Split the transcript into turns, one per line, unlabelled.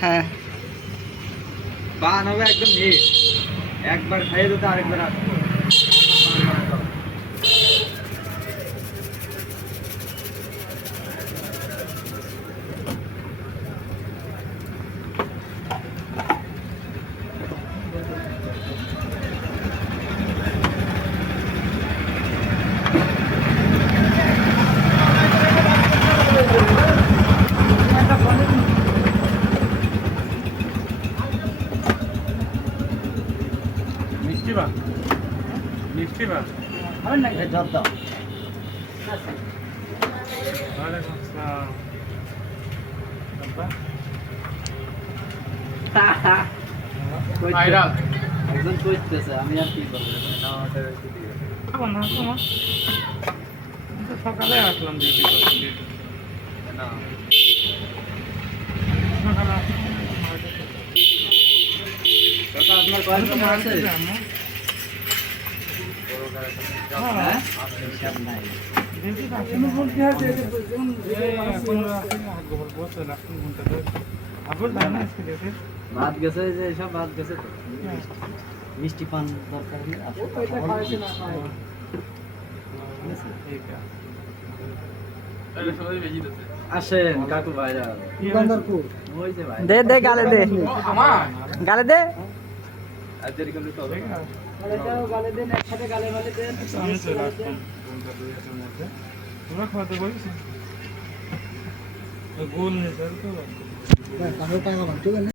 হ্যাঁ
পান হবে একদম হিট একবার খাইয়ে দিতে আরেকবার আসবো
মিষ্টি বা মিষ্টি বা
হবে না জব দাও। একজন কইতেছে আমি আর কি করব? না
তোমার সকালে আসলাম ডিউটি করতে
না।
সকালে
আপনার কয়েকজন আছে? ভাত গেছে যে সব ভাত গেছে তো। মিষ্টি পান দরকার আছে আসেন কাকু ভাইরা। ওই যে ভাই।
দে দে গালে দে। গালে দে।
গোল নেই স্যার তো